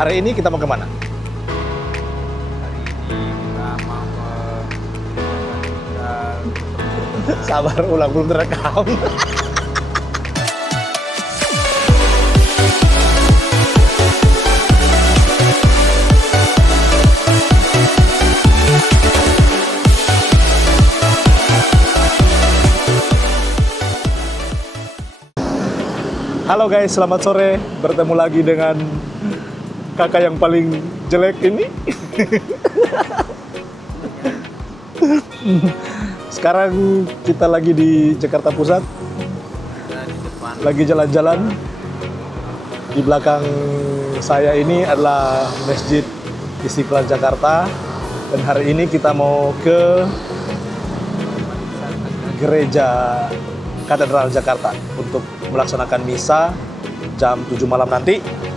Hari ini kita mau kemana? Hari ini kita mau ke Sabar, ulang, belum terekam. Halo guys, selamat sore. Bertemu lagi dengan kakak yang paling jelek ini. Sekarang kita lagi di Jakarta Pusat, di depan. lagi jalan-jalan. Di belakang saya ini adalah Masjid Istiqlal Jakarta. Dan hari ini kita mau ke Gereja Katedral Jakarta untuk melaksanakan misa jam 7 malam nanti.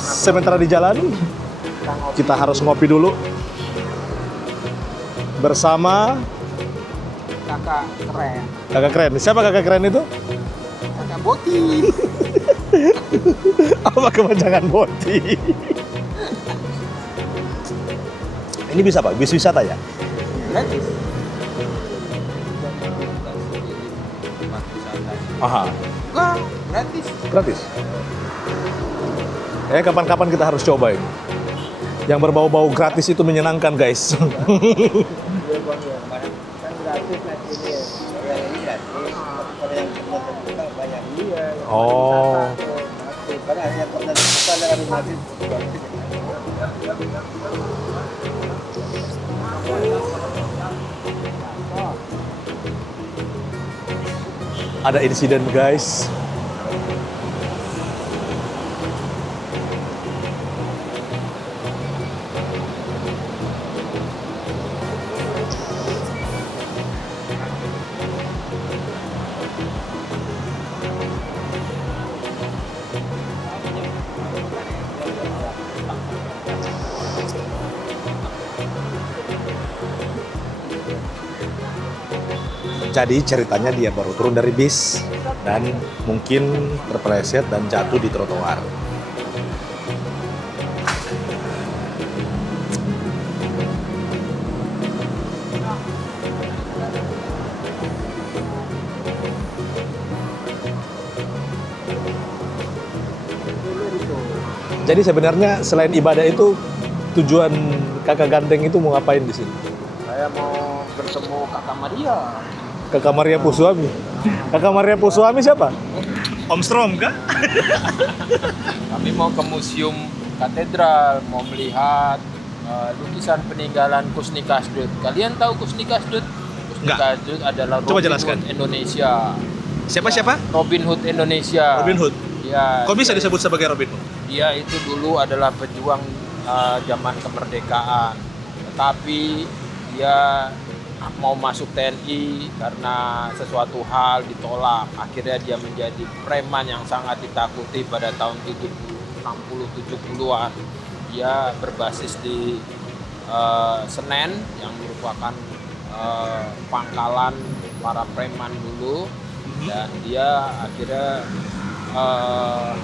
Sementara di jalan, kita harus ngopi dulu bersama Kakak keren. kakak keren. Siapa kakak keren itu? Kakak Boti. Apa kepanjangan Boti? Ini bisa Pak, bis wisata ya? Gratis. Aha, Enggak, gratis. gratis. Kapan-kapan kita harus coba ini. Yang berbau-bau gratis itu menyenangkan guys. Kan gratis nanti ini. Yang ini gratis. Kalau yang pernah terbuka banyak. Iya. Oh. Karena yang pernah terbuka dengan gratis. Ada insiden guys. Jadi ceritanya dia baru turun dari bis dan mungkin terpeleset dan jatuh di trotoar. Jadi sebenarnya selain ibadah itu tujuan kakak ganteng itu mau ngapain di sini? Saya mau bertemu Kakak Maria. Kakak Maria Puswami. Kakak Maria Puswami siapa? Om Strom kah? Kami mau ke museum katedral, mau melihat lukisan peninggalan Kusni Kasdut. Kalian tahu Kusni Kasdut? Kusni Enggak. Kasdut adalah Coba Robin jelaskan. Hood Indonesia. Siapa? Robin Hood Indonesia. Robin Hood. Ya. Kok bisa dia- disebut sebagai Robin Hood? Dia itu dulu adalah pejuang zaman kemerdekaan. Tetapi dia mau masuk TNI karena sesuatu hal ditolak. Akhirnya dia menjadi preman yang sangat ditakuti pada tahun 60-70-an. Dia berbasis di Senen yang merupakan pangkalan para preman dulu, dan dia akhirnya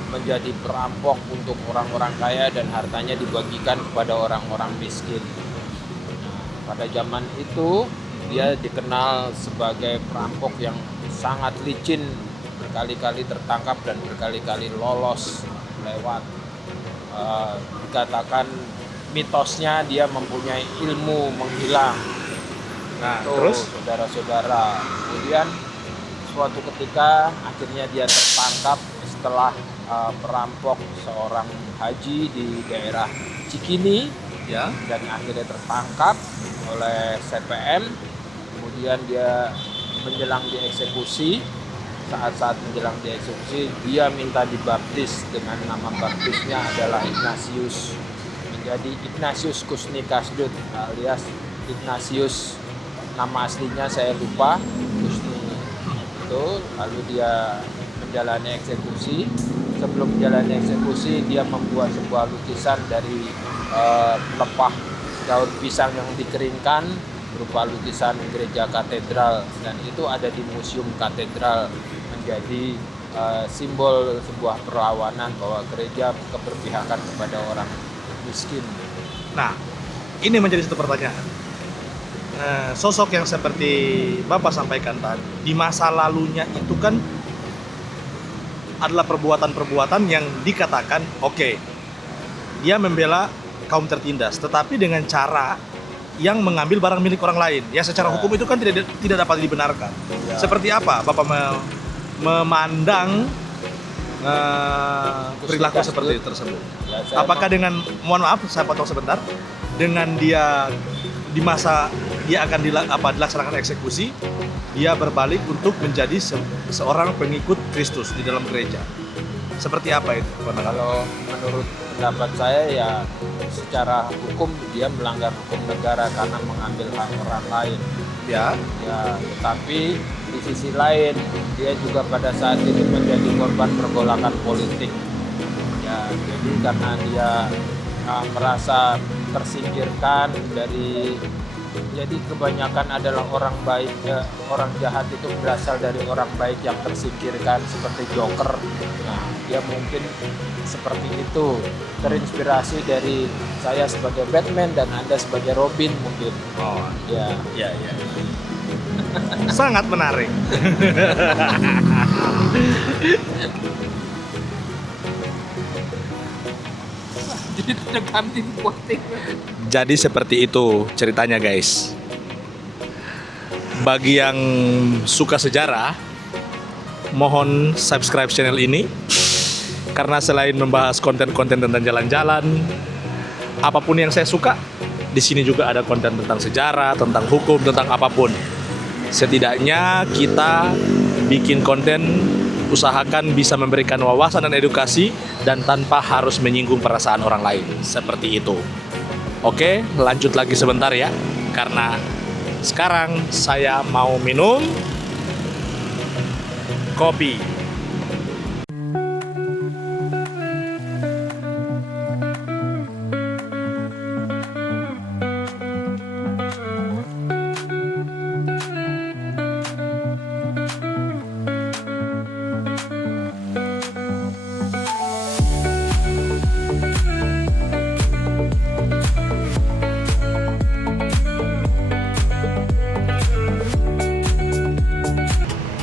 menjadi perampok untuk orang-orang kaya dan hartanya dibagikan kepada orang-orang miskin. Pada zaman itu dia dikenal sebagai perampok yang sangat licin, berkali-kali tertangkap dan berkali-kali lolos lewat. Dikatakan mitosnya dia mempunyai ilmu menghilang. Nah, Tuh, terus? saudara-saudara. Kemudian suatu ketika akhirnya dia tertangkap setelah perampok seorang haji di daerah Cikini, Ya. dan akhirnya tertangkap oleh CPM. Kemudian dia menjelang dieksekusi. Saat-saat menjelang dieksekusi, dia minta dibaptis dengan nama baptisnya adalah Ignatius, menjadi Ignatius Kusni Kasdut alias Ignatius. Nama aslinya saya lupa, Kusni itu. Lalu dia menjalani eksekusi. Sebelum menjalani eksekusi, dia membuat sebuah lukisan dari pelepah daun pisang yang dikeringkan berupa lukisan gereja katedral, dan itu ada di museum katedral, menjadi simbol sebuah perlawanan bahwa gereja keberpihakan kepada orang miskin. Nah, ini menjadi satu pertanyaan. Sosok yang seperti Bapak sampaikan tadi, di masa lalunya itu kan adalah perbuatan-perbuatan yang dikatakan oke, dia membela kaum tertindas, tetapi dengan cara yang mengambil barang milik orang lain. Ya, secara Ya. hukum itu kan tidak dapat dibenarkan. Ya. Seperti apa Bapak memandang perilaku Kasus seperti tersebut. tersebut? Ya, saya Apakah dengan, mohon maaf saya potong sebentar, dengan dia di masa dia akan dilaksanakan eksekusi, dia berbalik untuk menjadi seorang pengikut Kristus di dalam gereja. Seperti apa itu? Kalau menurut pendapat saya ya secara hukum dia melanggar hukum negara karena mengambil hak orang lain. Ya, Ya, tetapi di sisi lain dia juga pada saat itu menjadi korban pergolakan politik. Ya, jadi karena dia merasa tersingkirkan dari, jadi kebanyakan adalah orang baik, orang jahat itu berasal dari orang baik yang tersingkirkan seperti Joker. Nah, dia mungkin seperti itu, terinspirasi dari saya sebagai Batman dan Anda sebagai Robin mungkin. oh, Ya, ya. Sangat menarik. jadi terganti politik. Jadi seperti itu ceritanya guys. Bagi yang suka sejarah, mohon subscribe channel ini. Karena selain membahas konten-konten tentang jalan-jalan, apapun yang saya suka, di sini juga ada konten tentang sejarah, tentang hukum, tentang apapun. Setidaknya kita bikin konten, usahakan bisa memberikan wawasan dan edukasi dan tanpa harus menyinggung perasaan orang lain. Seperti itu. Oke, lanjut lagi sebentar ya. Karena sekarang saya mau minum kopi.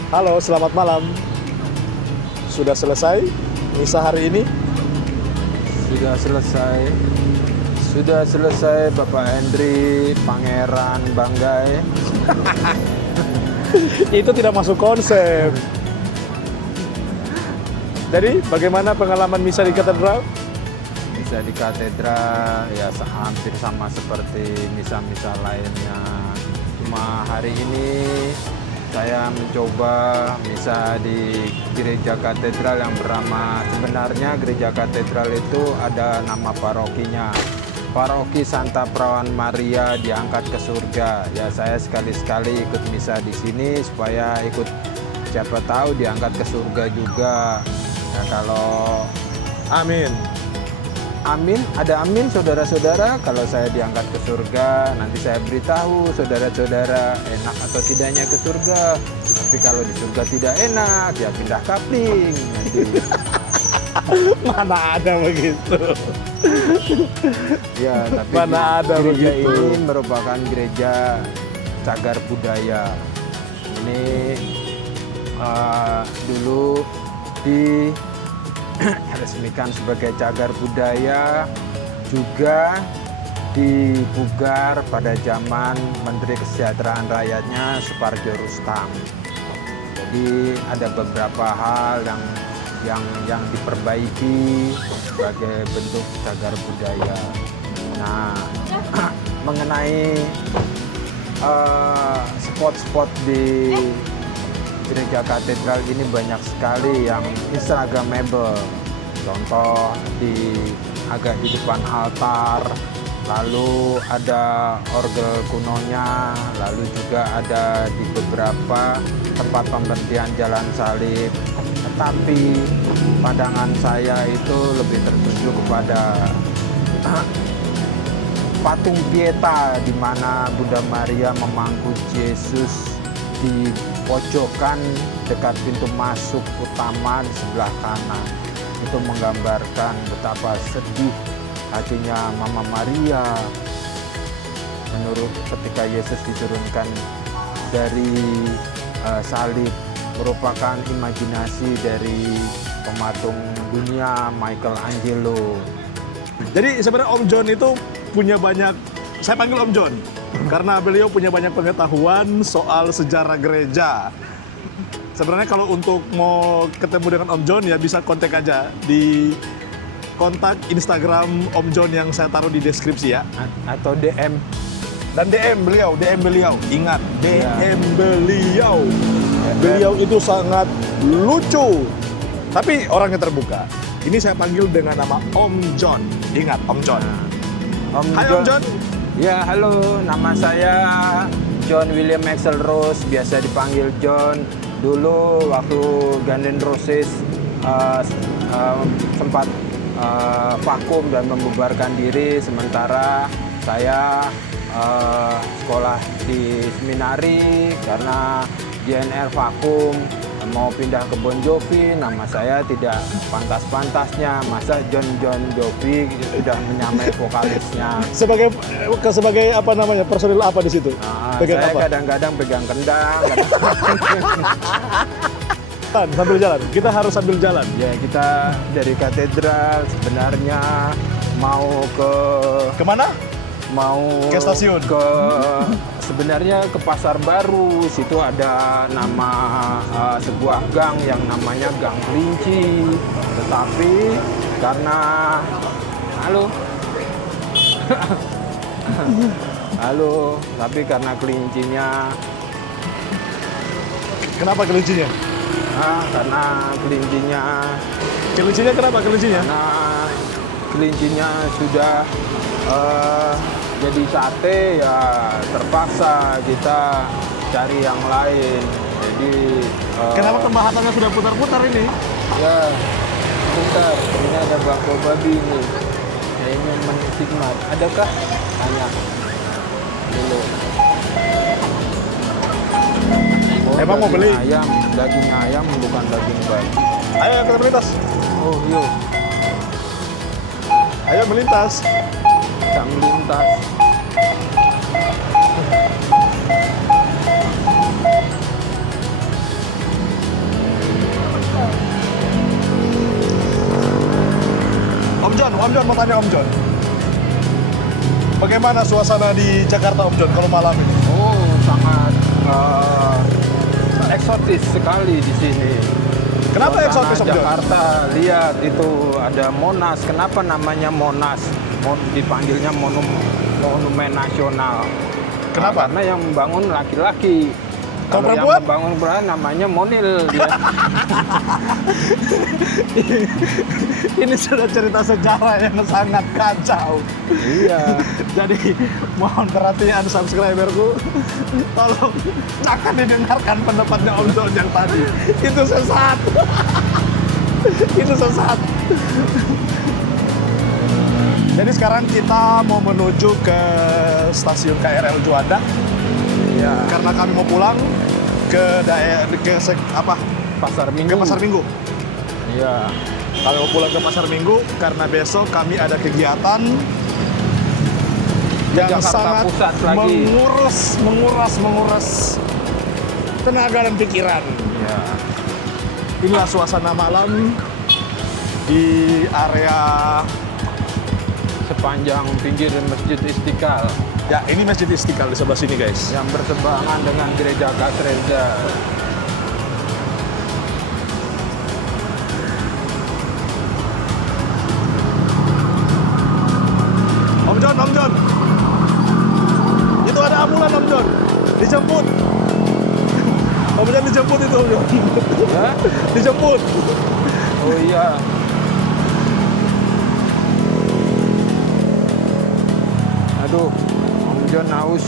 Halo, selamat malam. Sudah selesai misa hari ini? Sudah selesai Bapak Hendri, Pangeran Banggai. Itu tidak masuk konsep. Jadi, bagaimana pengalaman misa di katedral? Misa di katedral ya hampir sama seperti misa-misa lainnya. Cuma hari ini saya mencoba misa di gereja katedral yang bernama, sebenarnya gereja katedral itu ada nama parokinya. Paroki Santa Perawan Maria diangkat ke surga. Ya saya sekali-sekali ikut misa di sini supaya ikut, siapa tahu diangkat ke surga juga. Ya kalau Amin. amin, ada amin saudara-saudara, kalau saya diangkat ke surga, nanti saya beritahu saudara-saudara enak atau tidaknya ke surga. Tapi kalau di surga tidak enak, ya pindah kapling nanti. Mana ada begitu. Ya, tapi Mana ada gereja begitu. ini merupakan gereja cagar budaya. Ini dulu diresmikan sebagai cagar budaya, juga dipugar pada zaman Menteri Kesejahteraan Rakyatnya Suparjo Rustam. Jadi ada beberapa hal yang diperbaiki sebagai bentuk cagar budaya. Nah, mengenai spot-spot di gereja katedral ini banyak sekali yang instagramable. Contoh agak di depan altar, lalu ada orgel kunonya, lalu juga ada di beberapa tempat pemberhentian jalan salib. Tetapi pandangan saya itu lebih tertuju kepada patung Pieta di mana Bunda Maria memangku Yesus di pojokan dekat pintu masuk utama di sebelah kanan. Itu menggambarkan betapa sedih hatinya Mama Maria menurut ketika Yesus diturunkan dari salib, merupakan imajinasi dari pematung dunia Michelangelo. Jadi sebenarnya Om John itu punya banyak, saya panggil Om John karena beliau punya banyak pengetahuan soal sejarah gereja. Sebenarnya kalau untuk mau ketemu dengan Om John ya bisa kontak aja di kontak Instagram Om John yang saya taruh di deskripsi ya. Atau DM. Dan DM beliau. Ingat, Ya. DM beliau. Beliau itu sangat lucu. Tapi orangnya terbuka. Ini saya panggil dengan nama Om John. Ingat, Om John. Hai Om John. Ya, halo. Nama saya John William Axel Rose, biasa dipanggil John. Dulu waktu Guns N' Roses sempat vakum dan membubarkan diri, sementara saya sekolah di seminari karena GNR vakum, mau pindah ke Bon Jovi. Nama saya tidak pantas-pantasnya, masa John Jovi sudah menyamai vokalisnya. Sebagai apa namanya, personil apa di situ? Pegang Saya apa? kadang-kadang pegang kendang, Sambil jalan. Kita harus sambil jalan. ya kita dari katedral sebenarnya mau Kemana? Ke stasiun? Sebenarnya ke Pasar Baru. Situ ada nama sebuah gang yang namanya Gang Kelinci. Tetapi karena tapi karena kelincinya, Kenapa kelincinya? Kelincinya kenapa kelincinya? karena kelincinya sudah jadi sate, ya terpaksa kita cari yang lain. Jadi Kenapa pembahasannya sudah putar-putar ini? ya bentar, ini ada bakso babi nih, kayaknya menikmat. Adakah? Tanya dulu. Emang mau beli? Daging ayam bukan daging babi. Ayo kita melintas. Oh yuk, Ayo melintas. kita melintas. Om John mau tanya Om John. Bagaimana suasana di Jakarta Om John kalau malam ini? Oh, sangat eksotis sekali di sini. Kenapa Suasana eksotis Om John? Jakarta, lihat itu ada Monas. Kenapa namanya Monas? Dipanggilnya monumen nasional. Kenapa? Karena yang membangun laki-laki. Kalau Kalau yang perempuan? membangun perempuan namanya Monil dia. Ini sudah cerita sejarah yang sangat kacau. Iya. Jadi mohon perhatian subscriberku, tolong jangan didengarkan pendapatnya Om John yang tadi. Itu sesat. Itu sesat. Jadi sekarang kita mau menuju ke stasiun KRL Juanda Iya. karena kami mau pulang ke Pasar ke Minggu. Pasar Minggu. Iya. Kami mau pulang ke Pasar Minggu karena besok kami ada kegiatan yang Jakarta sangat Pusat lagi. menguras tenaga dan pikiran. Iya. Inilah suasana malam di area, Sepanjang pinggir Masjid Istiqlal ya ini Masjid Istiqlal di sebelah sini guys. yang berseberangan dengan Gereja Katedral. Om John, itu ada ambulan Om John, dijemput. Om John dijemput itu Om John. Ya? Dijemput. Oh iya. Aduh, Om John haus.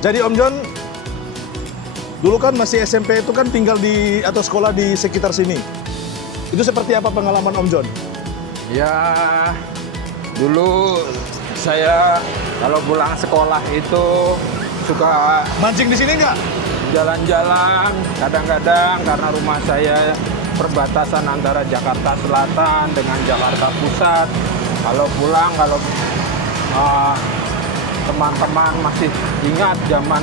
Jadi Om John, Dulu kan masih SMP itu kan tinggal di atau sekolah di sekitar sini. Itu seperti apa pengalaman Om John? Ya, dulu saya kalau pulang sekolah itu suka Mancing di sini nggak? jalan-jalan, kadang-kadang karena rumah saya perbatasan antara Jakarta Selatan dengan Jakarta Pusat. Kalau pulang, kalau teman-teman masih ingat zaman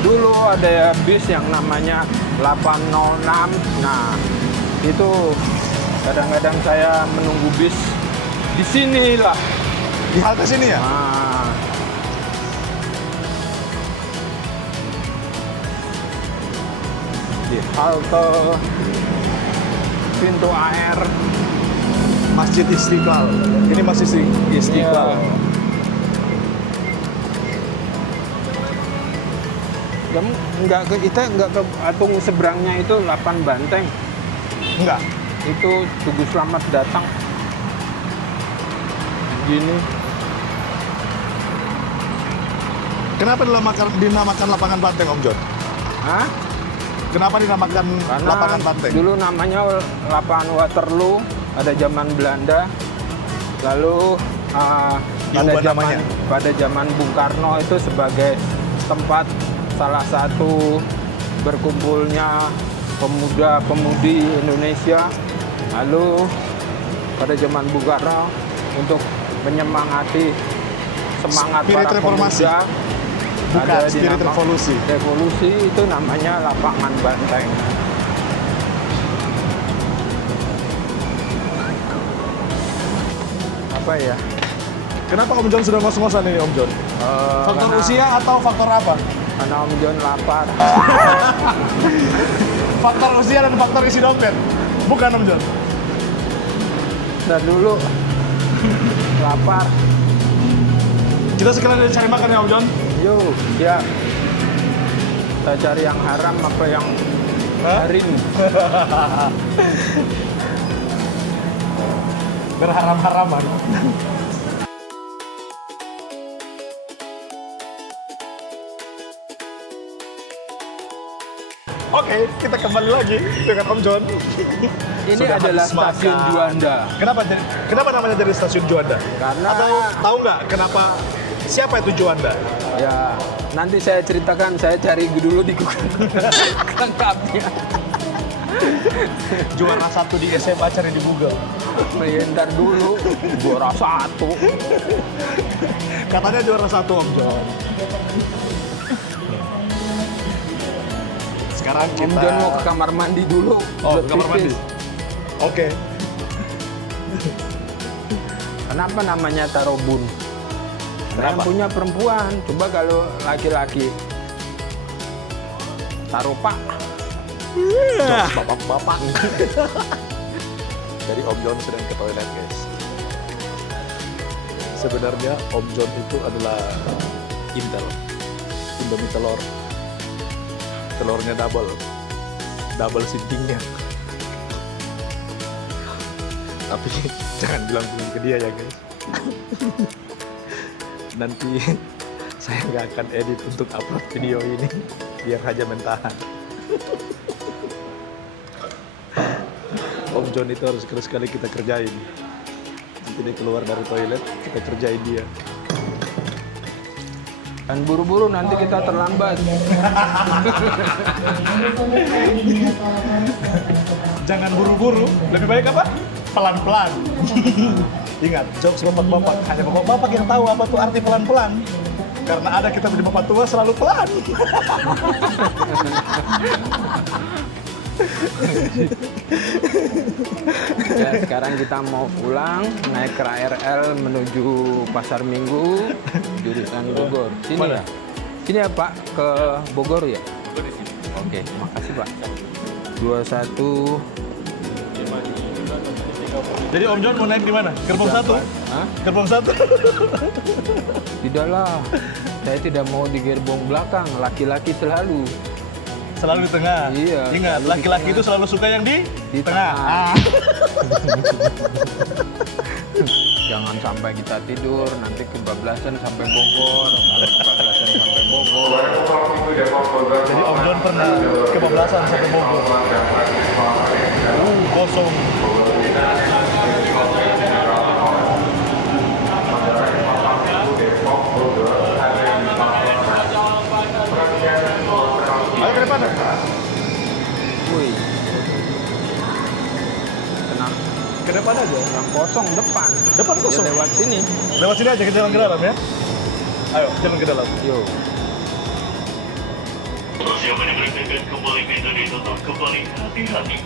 dulu ada bis yang namanya 806. Nah, itu kadang-kadang saya menunggu bis di sinilah. Di halte sini ya? Nah, di halte pintu air. Masjid Istiqlal. Ini masih Istiqlal. Iya. Enggak ke kita enggak ke patung seberangnya itu 8 Banteng. Enggak. Itu Tugu Selamat Datang. Gini. Kenapa dinamakan lapangan Banteng, Om John? Hah? Kenapa dinamakan Karena lapangan Banteng? dulu namanya lapangan Waterloo, ada zaman Belanda. Lalu Diubah pada zaman Bung Karno itu sebagai tempat salah satu berkumpulnya pemuda-pemudi Indonesia. Lalu pada zaman Bung Karno untuk menyemangati semangat Spirit para reformasi. pemuda, Bukan, ada spirit dinamakan revolusi. revolusi, itu namanya lapangan Banteng. Apa ya? Kenapa Om John sudah ngos-ngosan ini, Om John? Faktor Karena- usia atau faktor apa? Karena Om John lapar. Faktor usia dan faktor isi dompet. Bukan, Om John. Dan dulu lapar. Kita sekalian cari makan ya, Om John. Yuk, ya. Kita cari yang haram apa yang harim. Berharam-haraman. Oke, kita kembali lagi dengan Om John. Ini Sudah adalah habis stasiun makan. Juanda. Kenapa namanya jadi stasiun Juanda? Karena Atau tahu nggak kenapa siapa itu Juanda? ya nanti saya ceritakan, saya cari dulu di Google. Lengkapnya. Juara 1 di SMA cari di Google. Ntar dulu juara 1. Katanya juara 1, Om John. Sekarang Om kita John mau ke kamar mandi dulu. Oh, buat ke kamar mandi. pipis. Oke. Kenapa namanya Tarobun? Karena yang Kenapa? punya perempuan. Coba kalau laki-laki Taropak. Bapak-bapak. Jadi Om John sedang ke toilet, guys. Sebenarnya Om John itu adalah Intel. Indomie telur. Telurnya double sintingnya. Tapi jangan bilang ke dia ya, guys. Nanti saya nggak akan edit untuk upload video ini, biar aja mentahan. Om John itu harus sekali kita kerjain. Nanti dia keluar dari toilet, kita kerjain dia. Dan buru-buru nanti kita terlambat. Jangan buru-buru, lebih baik apa? Pelan-pelan. Ingat, jokes bapak-bapak, hanya bapak-bapak yang tahu apa tuh arti pelan-pelan. Karena ada kita menjadi bapak tua selalu pelan. Ya, sekarang kita mau pulang naik KRL menuju Pasar Minggu jurusan Bogor. Sini Mana? ya? Sini ya Pak, ke Bogor ya? Oke, makasih Pak. 21. Jadi Om John mau naik di mana? Gerbong 1? Hah? Gerbong 1? Tidaklah. Saya tidak mau di gerbong belakang, laki-laki selalu. Selalu di tengah. Iya, Ingat, selalu di laki-laki tengah. itu selalu suka yang di Tengah. Ah. Jangan sampai kita tidur, nanti kebablasan sampai Bogor. Kalau kebablasan sampai Bogor, Jadi Om John pernah kebablasan sampai Bogor. Kosong. Ayo ke depan. Wih. Tenang. Ke depan aja. Yang kosong depan. Depan Dia kosong. lewat sini. Lewat sini aja, kita jalan ke dalam ya. Ayo, jalan ke dalam. Yo. Persiapan yang berdekat kembali pintu ditutup kembali, hati-hati.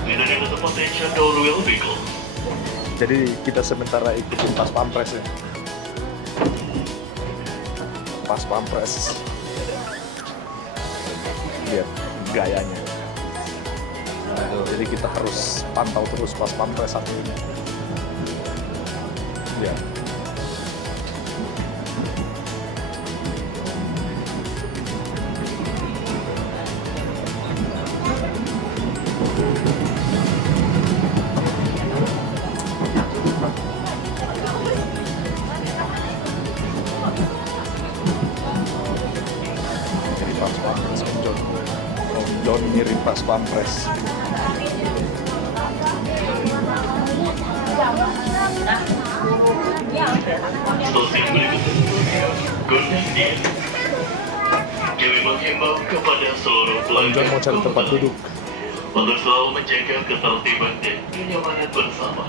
Pintu ditutup attention door will be closed. Jadi kita sementara ikutin pas pampres ya. Pas pampres. Lihat gayanya. Jadi kita harus pantau terus pas pampres satu ini. Lihat. Jadi pas pampres Om John ngirim pas pampres. Sosial berikutnya, good news. Kami menghimbau kepada seluruh Om John mau cari tempat duduk. untuk selalu menjaga ketertiban dan kenyamanan bersama.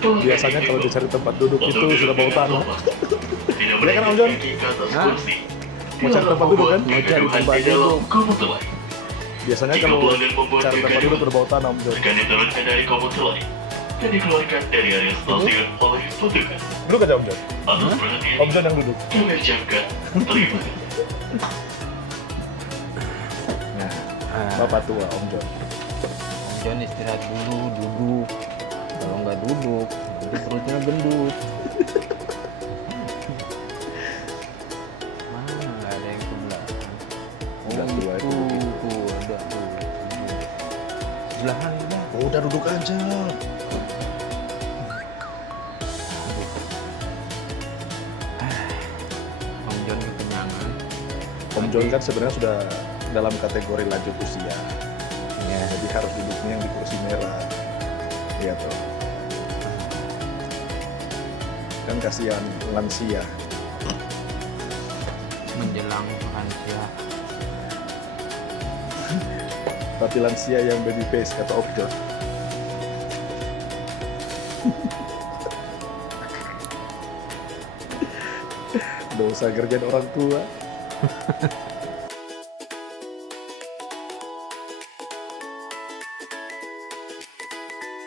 Biasanya kalau dia cari tempat duduk itu sudah bau tanah. Tidak Ya kan, Om John? kaki ke atas Hah? kursi. Mau cari tempat duduk kan? Mau cari tempat Di dalam duduk. komuter lain. Biasanya Jika kalau pelanggan membuat cari tempat kegaduhan, duduk berbau tanah Om John. akan diturunkan dari komuter lain dan dikeluarkan dari area stasiun oleh petugas. Duduk aja Om John. Atas perhatian Om John yang duduk. kami ucapkan terima kasih. Nah, Ah, Bapak tua Om John. Om John istirahat dulu, duduk. Kalau nggak duduk, nanti perutnya gendut. Mana nggak ada yang sebelah? Udah tua itu. Tuh, ada tuh. Sebelahan udah. Oh, udah duduk aja. Om John kekenyangan. Om John kan sebenarnya sudah dalam kategori lanjut usia. Ya, Jadi harus duduknya yang di kursi merah. Iya tuh. Kan kasihan lansia. menjelang lansia. Tapi lansia yang baby face kata Om John. Dosa kerjaan orang tua.